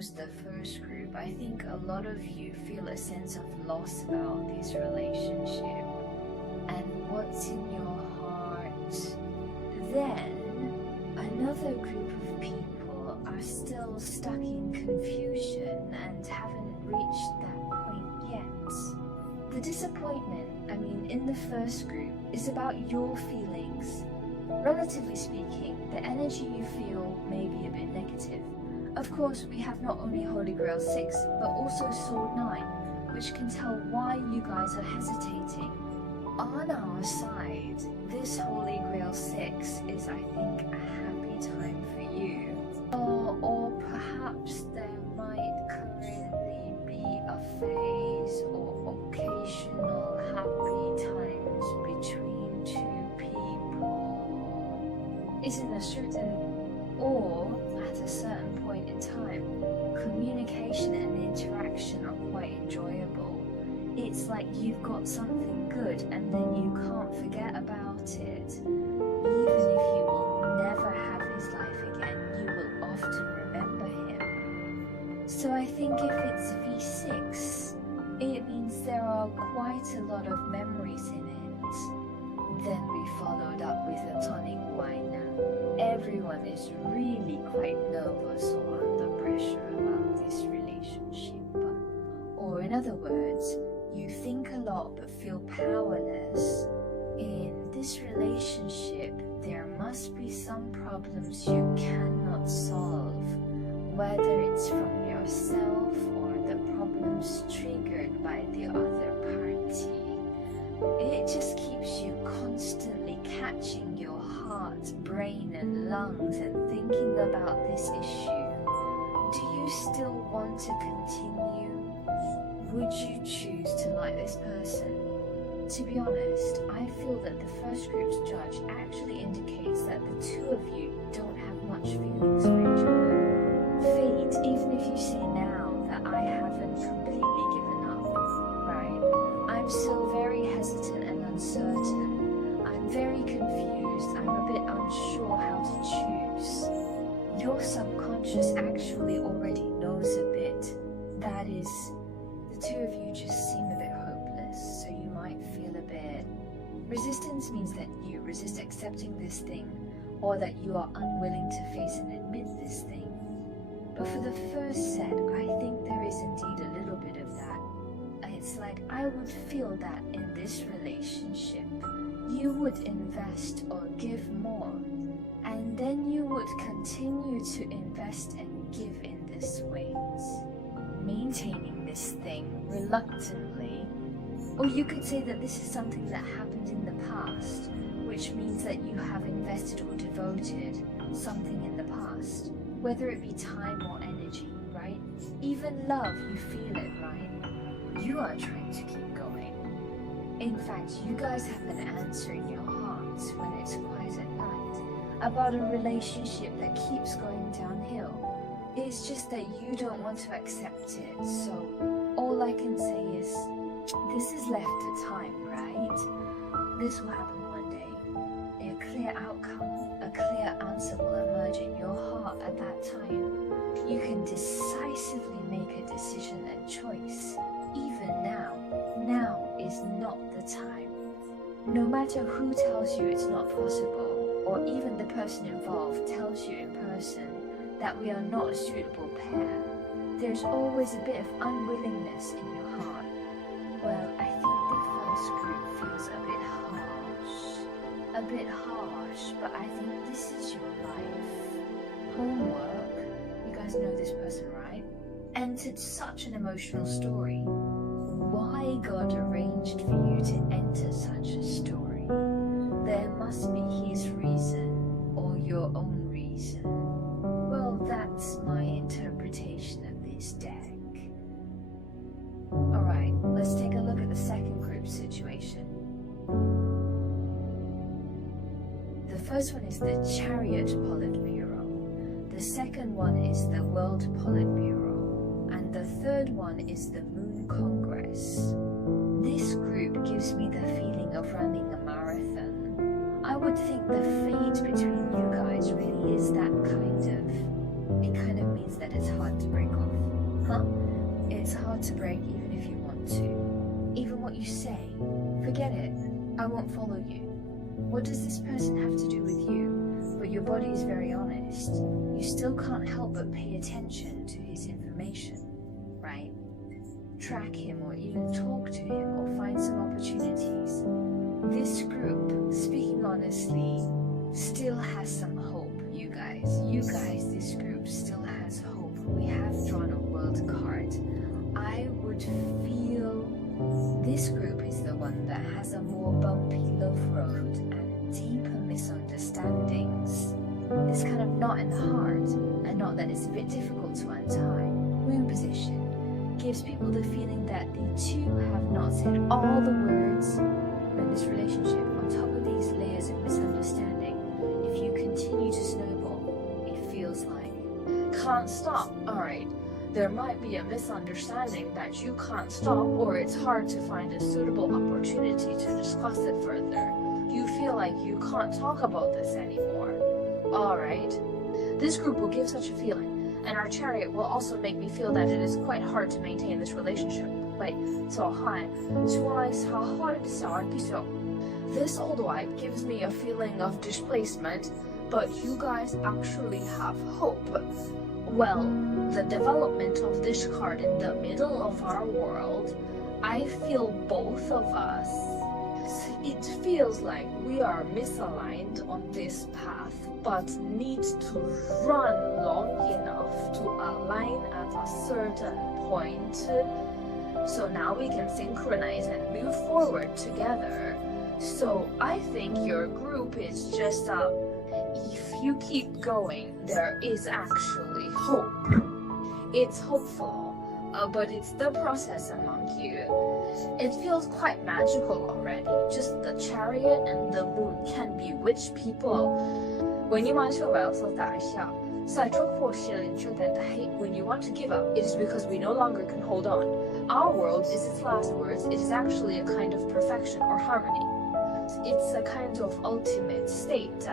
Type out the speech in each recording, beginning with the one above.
chose the first group, I think a lot of you feel a sense of loss about this relationship and what's in your heart. Then, another group of people are still stuck in confusion and haven't reached that point yet. The disappointment, in the first group, is about your feelings. Relatively speaking, the energy you feel may be a bit negative. Of course, we have not only Holy Grail 6, but also Sword 9, which can tell why you guys are hesitating. On our side, this Holy Grail 6 is, I think, a happy time for you. Or perhaps there might currently be a phase or occasional happy times between two people. Isn't a certain or at a certain point in time, communication and interaction are quite enjoyable. It's like you've got something good and then you can't forget about it. Even if you will never have his life again, you will often remember him. So I think if it's V6, it means there are quite a lot of memories in it. Then we followed up with a tonic wine. Everyone is really quite nervous or under pressure about this relationship. Or in other words, you think a lot but feel powerless. In this relationship, there must be some problems you cannot solve, whether it's from yourself or the problems triggered by the other party. It just keeps you constantly catching your heart, brain and lungs and thinking about this issue. Do you still want to continue? Would you choose to like this person? To be honest, I feel that the first group's judge actually indicates that the two of you don't have much feelings for each other. Fate, even if you say now that I haven't completely given up, right? I'm still very hesitant and uncertain. I'm very confused. I'm a bit unsure how to choose. Your subconscious actually already knows a bit. That is, the two of you just seem a bit hopeless, so you might feel a bit... Resistance means that you resist accepting this thing, or that you are unwilling to face and admit this thing. But for the first set, I think there is indeed a little bit of that. It's like I would feel that in this relationship, you would invest or give more, and then you would continue to invest and give in this way, maintaining this thing reluctantly. Or you could say that this is something that happened in the past, which means that you have invested or devoted something in the past, whether it be time or energy, right? Even love, you feel it, right? You are trying to keep going. In fact, you guys have an answer in your hearts when it's quiet at night about a relationship that keeps going downhill. It's just that you don't want to accept it, so all I can say is, this is left to time, right? This will happen one day. A clear outcome, a clear answer will emerge in your heart at that time. You can decisively make a decision and choice. Even now is not the time. No matter who tells you it's not possible, or even the person involved tells you in person that we are not a suitable pair, there's always a bit of unwillingness in your heart. Well, I think the first group feels a bit harsh, but I think this is your life. Homework, you guys know this person, right? Entered such an emotional story. Why God arranged for you to enter such a story? There must be his reason, or your own reason. Well, that's my interpretation of this deck. Alright, let's take a look at the second group situation. The first one is the Chariot Politburo. The second one is the World Politburo. And the third one is the Moon Congress. This group gives me the feeling of running a marathon. I would think the fate between you guys really is that it kind of means that it's hard to break off. It's hard to break even if you want to. Even what you say, forget it. I won't follow you. What does this person have to do with you? But your body is very honest. You still can't help but pay attention to his information, right? Track him or even talk to him or find some opportunities. This group, speaking honestly, still has some hope, you guys. This group still has hope. We have drawn a world card. I would feel this group is the one that has a more bumpy love road and deeper misunderstandings. This kind of knot in the heart, a knot that is a bit difficult to untie. Moon position gives people the feeling that the two have not said all the words. In this relationship, on top of these layers of misunderstanding, if you continue to snowball, it feels like can't stop. Alright, there might be a misunderstanding that you can't stop, or it's hard to find a suitable opportunity to discuss it further. You feel like you can't talk about this anymore. Alright, this group will give such a feeling, and our chariot will also make me feel that it is quite hard to maintain this relationship. Wait, so hi, this old wife gives me a feeling of displacement, but you guys actually have hope. Well, the development of this card in the middle of our world, I feel both of us. It feels like we are misaligned on this path, but need to run long enough to align at a certain point. So now we can synchronize and move forward together. So I think your group is just if you keep going, there is actually hope. It's hopeful, but it's the process among you. It feels quite magical already. Just the chariot and the moon can bewitch people. When you want to when you want to give up, it is because we no longer can hold on. Our world is its last words. It is actually a kind of perfection or harmony. It's a kind of ultimate state.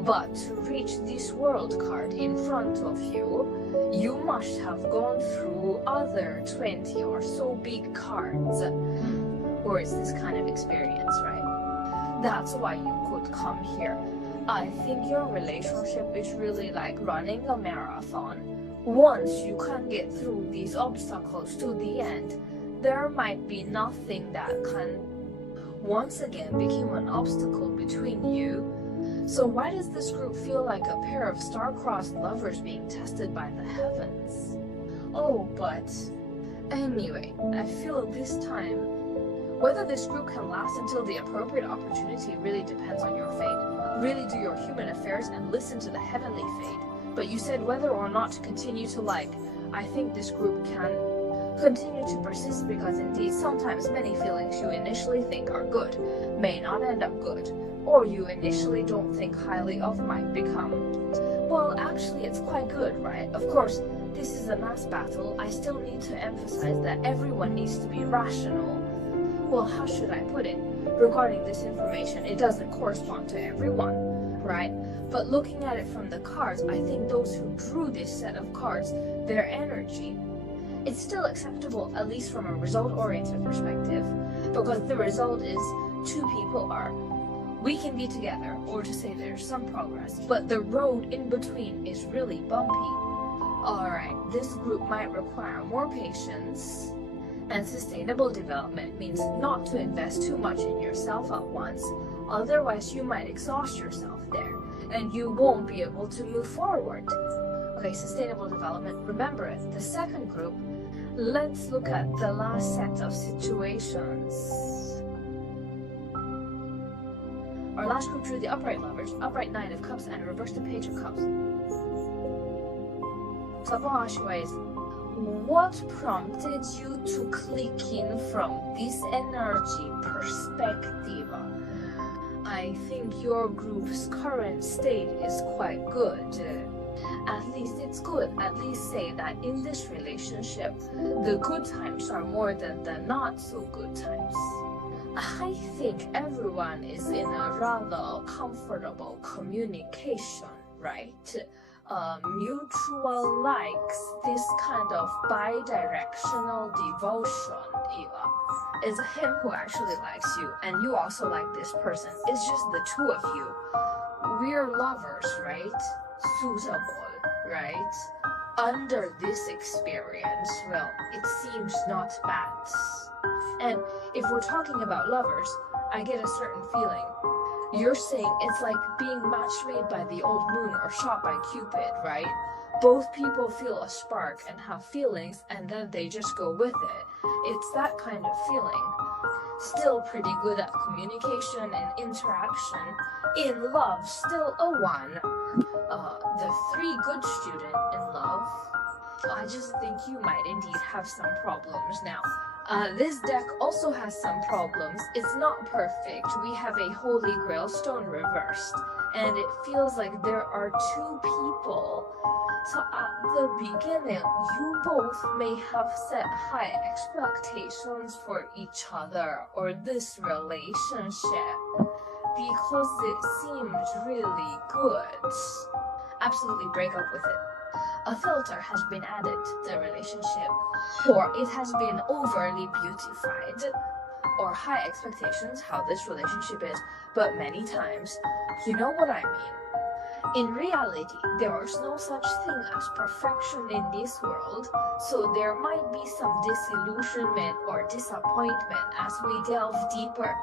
But to reach this world card in front of you, you must have gone through other 20 or so big cards. Or it's this kind of experience, right? That's why you could come here. I think your relationship is really like running a marathon. Once you can get through these obstacles to the end, there might be nothing that can once again become an obstacle between you. So why does this group feel like a pair of star-crossed lovers being tested by the heavens? Oh, but anyway, I feel this time, whether this group can last until the appropriate opportunity really depends on your fate. Really do your human affairs and listen to the heavenly fate. But you said whether or not to continue to I think this group can continue to persist because indeed sometimes many feelings you initially think are good may not end up good, or you initially don't think highly of might become, well, actually it's quite good, right? Of course, this is a mass battle. I still need to emphasize that everyone needs to be rational. Well, how should I put it? Regarding this information, it doesn't correspond to everyone, right? But looking at it from the cards, I think those who drew this set of cards, their energy, it's still acceptable, at least from a result-oriented perspective, because the result is two people are, we can be together, or to say there's some progress, but the road in between is really bumpy. Alright, this group might require more patience, and sustainable development means not to invest too much in yourself at once, otherwise you might exhaust yourself there, and you won't be able to move forward. Okay, sustainable development, remember it. The second group, let's look at the last set of situations. Our last group drew the upright lovers, upright 9 of cups, and reversed the page of cups. So I'll ask you guys, what prompted you to click in from this energy perspective? I think your group's current state is quite good. At least it's good. At least say that in this relationship, the good times are more than the not so good times. I think everyone is in a rather comfortable communication, right? mutual likes, this kind of bi-directional devotion, Eva. It's him who actually likes you, and you also like this person. It's just the two of you. We're lovers, right? 宿舍婆, right? Under this experience, well, it seems not bad. And if we're talking about lovers, I get a certain feeling. You're saying it's like being match-made by the old moon or shot by Cupid, right? Both people feel a spark and have feelings, and then they just go with it. It's that kind of feeling. Still pretty good at communication and interaction. In love, still a 1. The 3 good student in love. I just think you might indeed have some problems now. This deck also has some problems. It's not perfect. We have a Holy Grail stone reversed, and it feels like there are 2 people. So at the beginning, you both may have set high expectations for each other or this relationship because it seemed really good. Absolutely break up with it. A filter has been added to the relationship, or it has been overly beautified, or high expectations how this relationship is, but many times, you know what I mean. In reality, there is no such thing as perfection in this world, so there might be some disillusionment or disappointment as we delve deeper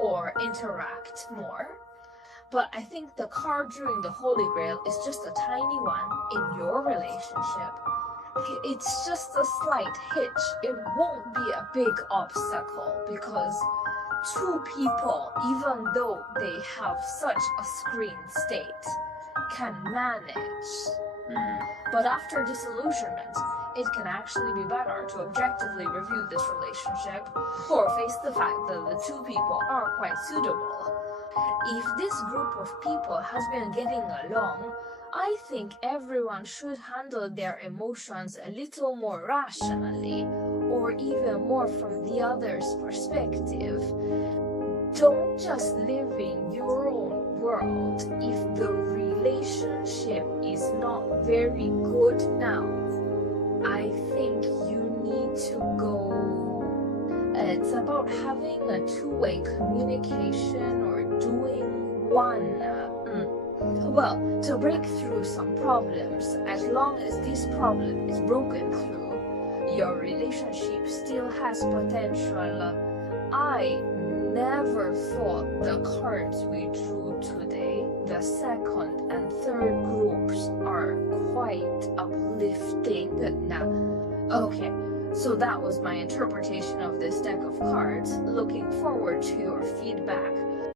or interact more. But I think the card during the Holy Grail is just a tiny one in your relationship. It's just a slight hitch. It won't be a big obstacle because 2 people, even though they have such a screen state, can manage. But after disillusionment, it can actually be better to objectively review this relationship or face the fact that the 2 people are quite suitable. If this group of people has been getting along, I think everyone should handle their emotions a little more rationally, or even more from the other's perspective. Don't just live in your own world if the relationship is not very good now. I think you need to go. It's about having a 2-way communication or doing one. Well, to break through some problems, as long as this problem is broken through, your relationship still has potential. I never thought the cards we drew today, the second and third groups, are quite uplifting. Now, okay. So that was my interpretation of this deck of cards. Looking forward to your feedback.